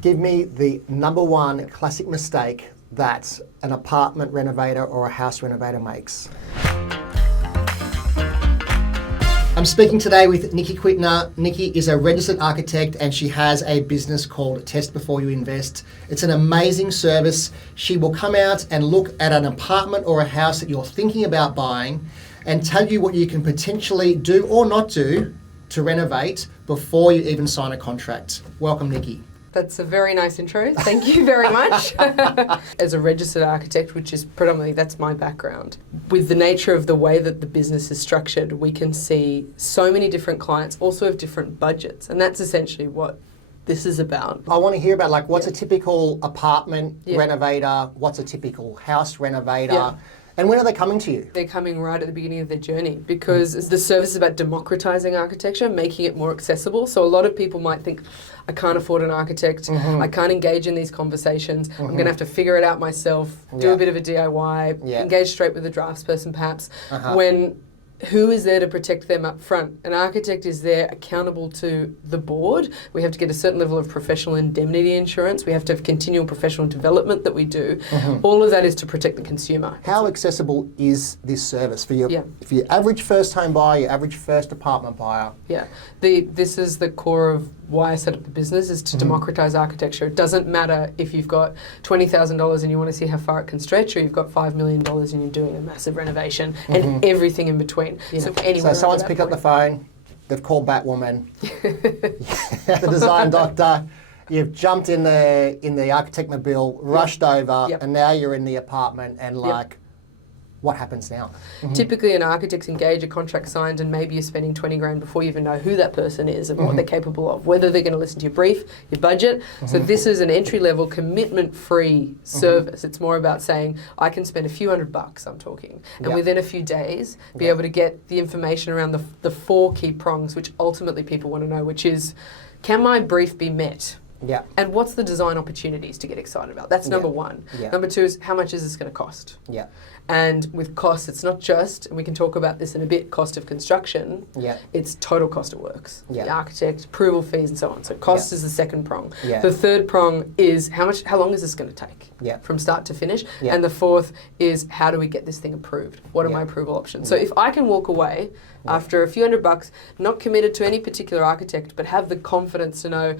Give me the number one classic mistake that an apartment renovator or a house renovator makes. I'm speaking today with Nikki Quittner. Nikki is a registered architect and she has a business called Test Before You Invest. It's an amazing service. She will come out and look at an apartment or a house that you're thinking about buying and tell you what you can potentially do or not do to renovate before you even sign a contract. Welcome, Nikki. That's a very nice intro. Thank you very much. As a registered architect, which is predominantly, that's my background, with the nature of the way that the business is structured, we can see so many different clients also have different budgets. And that's essentially what this is about. I want to hear about what's a typical apartment renovator, what's a typical house renovator, and when are they coming to you? They're coming right at the beginning of their journey because the service is about democratizing architecture, making it more accessible. So a lot of people might think, I can't afford an architect, I can't engage in these conversations, I'm going to have to figure it out myself, do a bit of a DIY, engage straight with a draftsperson perhaps, when who is there to protect them up front? An architect is there accountable to the board. We have to get a certain level of professional indemnity insurance. We have to have continual professional development that we do. All of that is to protect the consumer. How accessible is this service for your average first home buyer, your average first apartment buyer? This is the core of why I set up the business, is to democratize architecture. It doesn't matter if you've got $20,000 and you want to see how far it can stretch, or you've got $5 million and you're doing a massive renovation and everything in between. So someone's picked up the phone, they've called Batwoman, the design doctor, you've jumped in the architect mobile, rushed over, and now you're in the apartment and what happens now? Typically an architect's engaged, a contract signed, and maybe you're spending 20 grand before you even know who that person is and what they're capable of, whether they're going to listen to your brief, your budget. So this is an entry-level, commitment-free service. It's more about saying, I can spend a few $100, I'm talking, and within a few days be able to get the information around the four key prongs, which ultimately people want to know, which is, can my brief be met? And what's the design opportunities to get excited about? That's number one. Number two is, how much is this going to cost? And with costs, it's not just, and we can talk about this in a bit, cost of construction. It's total cost of works. The architect, approval fees, and so on. So cost is the second prong. The third prong is how long is this going to take from start to finish? And the fourth is, how do we get this thing approved? What are my approval options? So if I can walk away after a few $100, not committed to any particular architect, but have the confidence to know,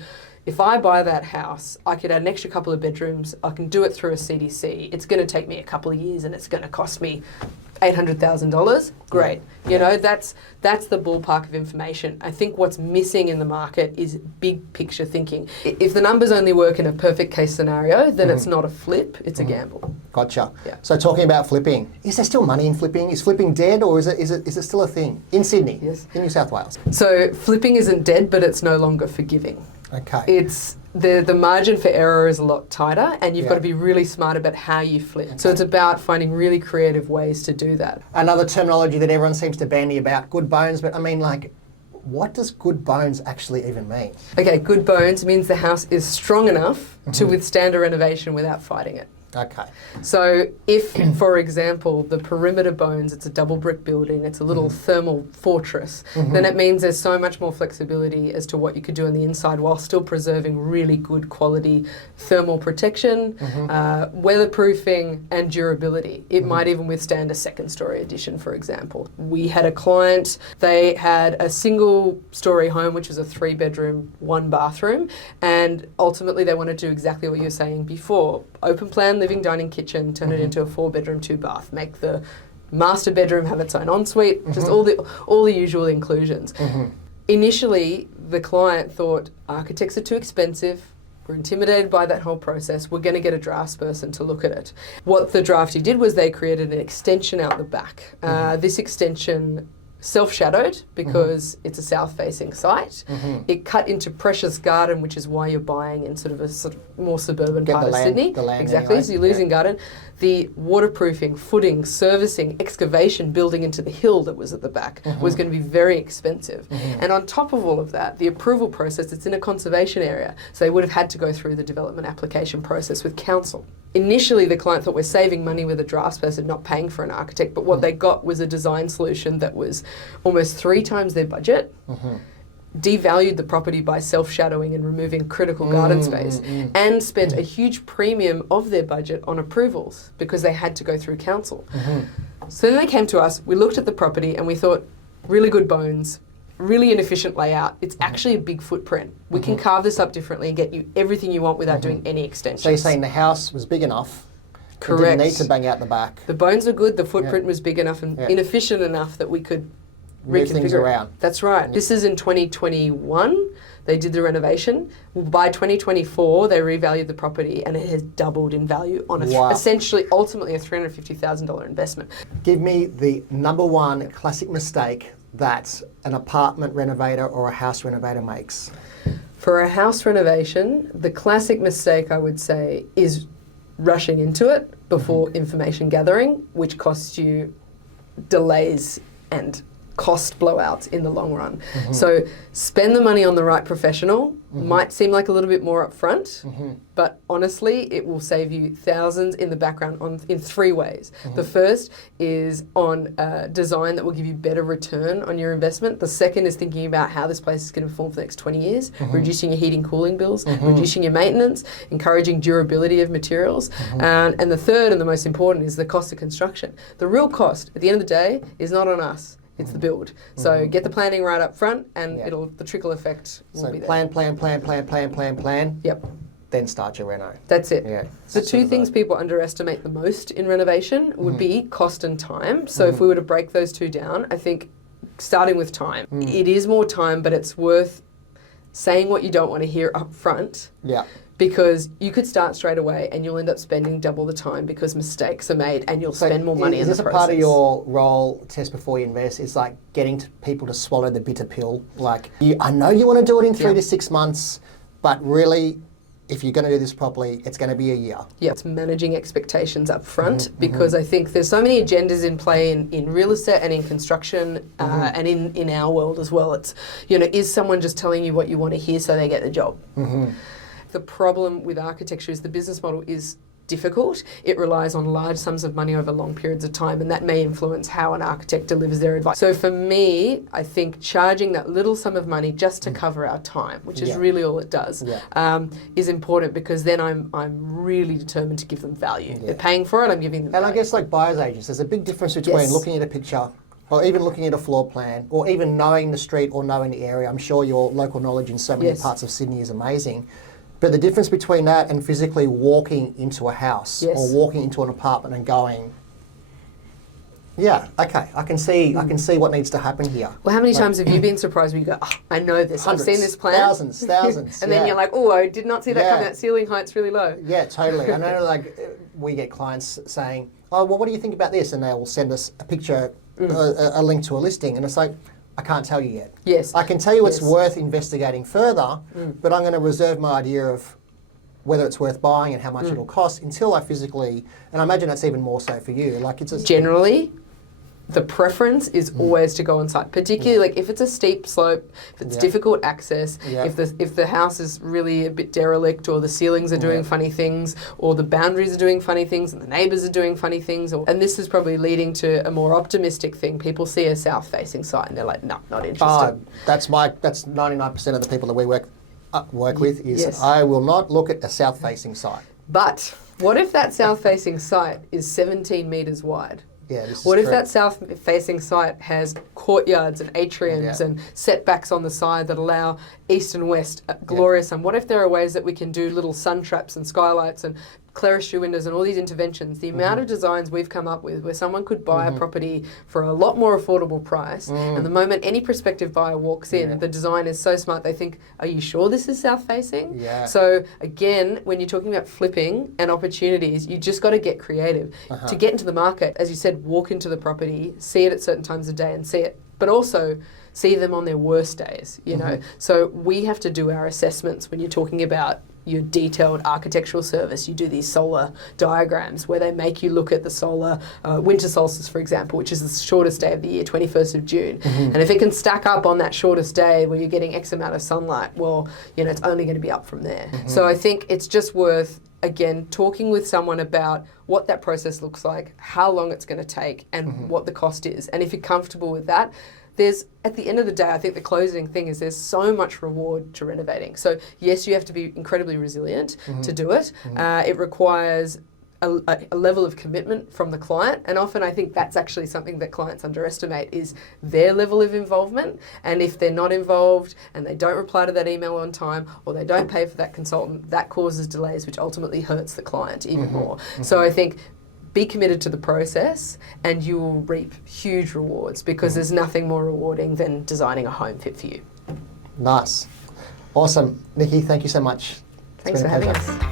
if I buy that house, I could add an extra couple of bedrooms, I can do it through a CDC, it's going to take me a couple of years and it's going to cost me $800,000, great. You know, that's the ballpark of information. I think what's missing in the market is big picture thinking. If the numbers only work in a perfect case scenario, then it's not a flip, it's a gamble. Gotcha. So talking about flipping, is there still money in flipping? Is flipping dead, or is it still a thing? In Sydney, in New South Wales? So flipping isn't dead, but it's no longer forgiving. It's the margin for error is a lot tighter, and you've got to be really smart about how you flip. So it's about finding really creative ways to do that. Another terminology that everyone seems to bandy about, good bones, but I mean, what does good bones actually even mean? Okay, good bones means the house is strong enough to withstand a renovation without fighting it. So if, for example, the perimeter bones, it's a double brick building, it's a little thermal fortress, then it means there's so much more flexibility as to what you could do on the inside while still preserving really good quality thermal protection, weatherproofing and durability. It might even withstand a second story addition, for example. We had a client, they had a single story home, which was a 3-bedroom, 1-bathroom, and ultimately they wanted to do exactly what you were saying before. Open plan, living, dining, kitchen, turn it into a 4-bedroom, 2-bath. Make the master bedroom have its own ensuite, just all the usual inclusions. Initially, the client thought architects are too expensive. We're intimidated by that whole process. We're going to get a draftsperson to look at it. What the drafty did was they created an extension out the back. This extension self-shadowed because it's a south-facing site. It cut into precious garden, which is why you're buying in sort of more suburban part of Sydney. Exactly, anyway. So you're losing garden. The waterproofing, footing, servicing, excavation, building into the hill that was at the back was going to be very expensive. And on top of all of that, the approval process, it's in a conservation area, so they would have had to go through the development application process with council. Initially, the client thought we're saving money with a draftsperson, not paying for an architect, but what they got was a design solution that was almost 3 times their budget devalued the property by self-shadowing and removing critical garden space, and spent a huge premium of their budget on approvals because they had to go through council. So then they came to us, we looked at the property and we thought, really good bones, really inefficient layout. It's actually a big footprint. We can carve this up differently and get you everything you want without doing any extensions. So you're saying the house was big enough? Correct. It didn't need to bang out the back. The bones are good, the footprint was big enough and inefficient enough that we could move things around. That's right. This is in 2021. They did the renovation. By 2024, they revalued the property and it has doubled in value on essentially, ultimately, a $350,000 investment. Give me the number one classic mistake that an apartment renovator or a house renovator makes. For a house renovation, the classic mistake I would say is rushing into it before information gathering, which costs you delays and cost blowouts in the long run. So spend the money on the right professional. Might seem like a little bit more upfront, but honestly, it will save you thousands in the background in three ways. The first is on design that will give you better return on your investment. The second is thinking about how this place is going to perform for the next 20 years, reducing your heating cooling bills, reducing your maintenance, encouraging durability of materials. And the third and the most important is the cost of construction. The real cost at the end of the day is not on us. It's the build. So get the planning right up front and the trickle effect will be there. Plan. Yep. Then start your reno. That's it. Yeah. The two things people underestimate the most in renovation would be cost and time. So if we were to break those two down, I think starting with time. It is more time, but it's worth saying what you don't want to hear up front. Yeah. Because you could start straight away and you'll end up spending double the time because mistakes are made and you'll spend more money in the process. Is this a part of your role, test before you invest, is like getting people to swallow the bitter pill? Like, I know you want to do it in 3 to 6 months, but really, if you're going to do this properly, it's going to be a year. Yeah, it's managing expectations up front because I think there's so many agendas in play in real estate and in construction and in our world as well. It's, is someone just telling you what you want to hear so they get the job? The problem with architecture is the business model is difficult. It relies on large sums of money over long periods of time, and that may influence how an architect delivers their advice. So for me, I think charging that little sum of money just to cover our time, which is really all it does, is important because then I'm really determined to give them value. They're paying for it, I'm giving them value. I guess like buyer's agents, there's a big difference between looking at a picture or even looking at a floor plan or even knowing the street or knowing the area. I'm sure your local knowledge in so many parts of Sydney is amazing. But the difference between that and physically walking into a house or walking into an apartment and going, okay, I can see what needs to happen here. Well, how many times have you been surprised when you go, I know this, hundreds, I've seen this plan? Thousands. And then you're like, I did not see that coming, that ceiling height's really low. Yeah, totally. I know we get clients saying, well, what do you think about this? And they will send us a picture, a link to a listing. And it's like, I can't tell you yet. Yes. I can tell you it's worth investigating further, but I'm going to reserve my idea of whether it's worth buying and how much it'll cost until I physically, and I imagine that's even more so for you. Like it's generally, the preference is always to go on site, particularly like if it's a steep slope, if it's difficult access, if the house is really a bit derelict or the ceilings are doing funny things or the boundaries are doing funny things and the neighbours are doing funny things. And this is probably leading to a more optimistic thing. People see a south-facing site and they're like, no, not interested. That's 99% of the people that we work with is I will not look at a south-facing site. But what if that south-facing site is 17 metres wide? Yeah, what if that south-facing site has courtyards and atriums and setbacks on the side that allow east and west glorious sun? What if there are ways that we can do little sun traps and skylights and clerestory windows and all these interventions? The amount of designs we've come up with where someone could buy a property for a lot more affordable price and the moment any prospective buyer walks in, the design is so smart they think, are you sure this is south-facing? Yeah. So again, when you're talking about flipping and opportunities, you just got to get creative. To get into the market, as you said, walk into the property, see it at certain times of day and see it, but also see them on their worst days, you know. So we have to do our assessments when you're talking about your detailed architectural service. You do these solar diagrams where they make you look at the solar winter solstice, for example, which is the shortest day of the year, 21st of June. And if it can stack up on that shortest day where you're getting X amount of sunlight, well, you know, it's only going to be up from there. So I think it's just worth, again, talking with someone about what that process looks like, how long it's going to take, and what the cost is. And if you're comfortable with that, there's, at the end of the day, I think the closing thing is there's so much reward to renovating. So yes, you have to be incredibly resilient to do it. It requires a level of commitment from the client, and often I think that's actually something that clients underestimate is their level of involvement. And if they're not involved and they don't reply to that email on time, or they don't pay for that consultant, that causes delays, which ultimately hurts the client even more. So I think be committed to the process and you will reap huge rewards, because there's nothing more rewarding than designing a home fit for you. Nice. Awesome. Nikki, thank you so much. Thanks for having us.